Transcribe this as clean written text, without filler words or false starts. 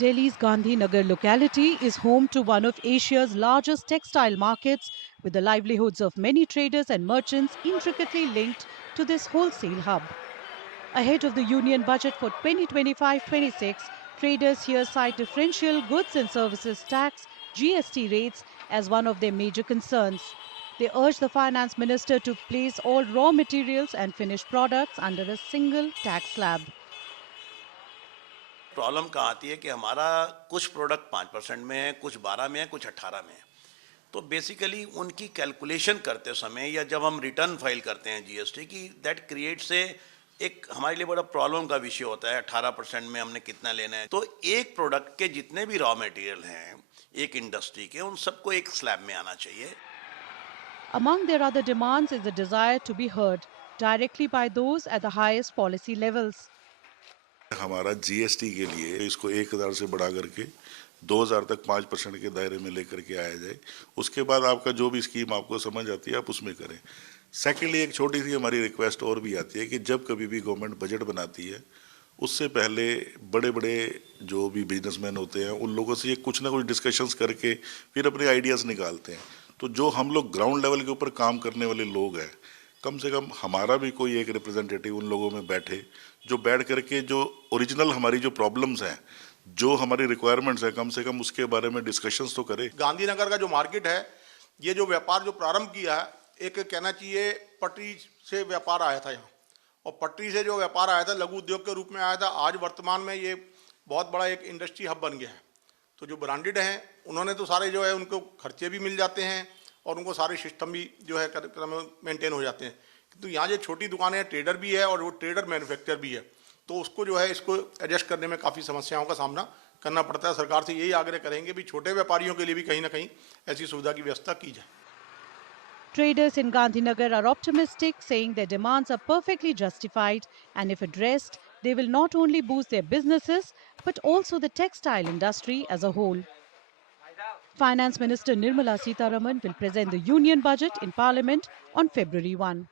Delhi's Gandhinagar locality is home to one of Asia's largest textile markets, with the livelihoods of many traders and merchants intricately linked to this wholesale hub. Ahead of the union budget for 2025-26, traders here cite differential goods and services tax (GST) rates as one of their major concerns. They urge the finance minister to place all raw materials and finished products under a single tax slab. Problem कहाँ आती है कि हमारा कुछ product 5% में है, कुछ 12 में है, कुछ 18 में है। तो बेसिकली उनकी कैलकुलेशन करते समय या जब हम रिटर्न फाइल करते हैं जीएसटी की, दैट क्रिएट्स एक हमारे लिए बड़ा प्रॉब्लम का विषय होता है। 18% में हमने कितना लेना है, तो एक प्रोडक्ट के जितने भी रॉ मटेरियल हैं एक इंडस्ट्री के, उन सबको एक स्लैब में आना चाहिए। Among their other demands is the desire to be heard directly by those at the highest policy levels. हमारा जीएसटी के लिए इसको 1000 से बढ़ा करके 2000 तक 5% के दायरे में लेकर के आया जाए। उसके बाद आपका जो भी स्कीम आपको समझ आती है आप उसमें करें। सेकेंडली एक छोटी सी हमारी रिक्वेस्ट और भी आती है कि जब कभी भी गवर्नमेंट बजट बनाती है उससे पहले बड़े बड़े जो भी बिजनेसमैन होते हैं उन लोगों से ये कुछ ना कुछ डिस्कशंस करके फिर अपने आइडियाज़ निकालते हैं। तो जो हम लोग ग्राउंड लेवल के ऊपर काम करने वाले लोग हैं, कम से कम हमारा भी कोई एक रिप्रेजेंटेटिव उन लोगों में बैठे जो बैठ करके जो ओरिजिनल हमारी जो प्रॉब्लम्स हैं, जो हमारी रिक्वायरमेंट्स हैं, कम से कम उसके बारे में डिस्कशंस तो करें। गांधीनगर का जो मार्केट है, ये जो व्यापार जो प्रारंभ किया है, एक कहना चाहिए पटरी से व्यापार आया था यहाँ, और पटरी से जो व्यापार आया था लघु उद्योग के रूप में आया था। आज वर्तमान में ये बहुत बड़ा एक इंडस्ट्री हब बन गया है। तो जो ब्रांडेड हैं उन्होंने तो सारे जो है उनको खर्चे भी मिल जाते हैं और उनको सारे सिस्टम भी जो है मेंटेन हो जाते हैं। तो यहाँ जो छोटी दुकानें, ट्रेडर भी है और वो ट्रेडर मैन्युफैक्चर भी है, तो उसको जो है इसको एडजस्ट करने में काफ़ी समस्याओं का सामना करना पड़ता है। सरकार से यही आग्रह करेंगे भी छोटे व्यापारियों के लिए भी कहीं ना कहीं ऐसी सुविधा की व्यवस्था की जाए। Traders in Gandhinagar are optimistic, saying their demands are perfectly justified, and if addressed, they will not only boost their businesses but also the textile industry as a whole. Finance Minister Nirmala Sitharaman will present the union budget in Parliament on February 1.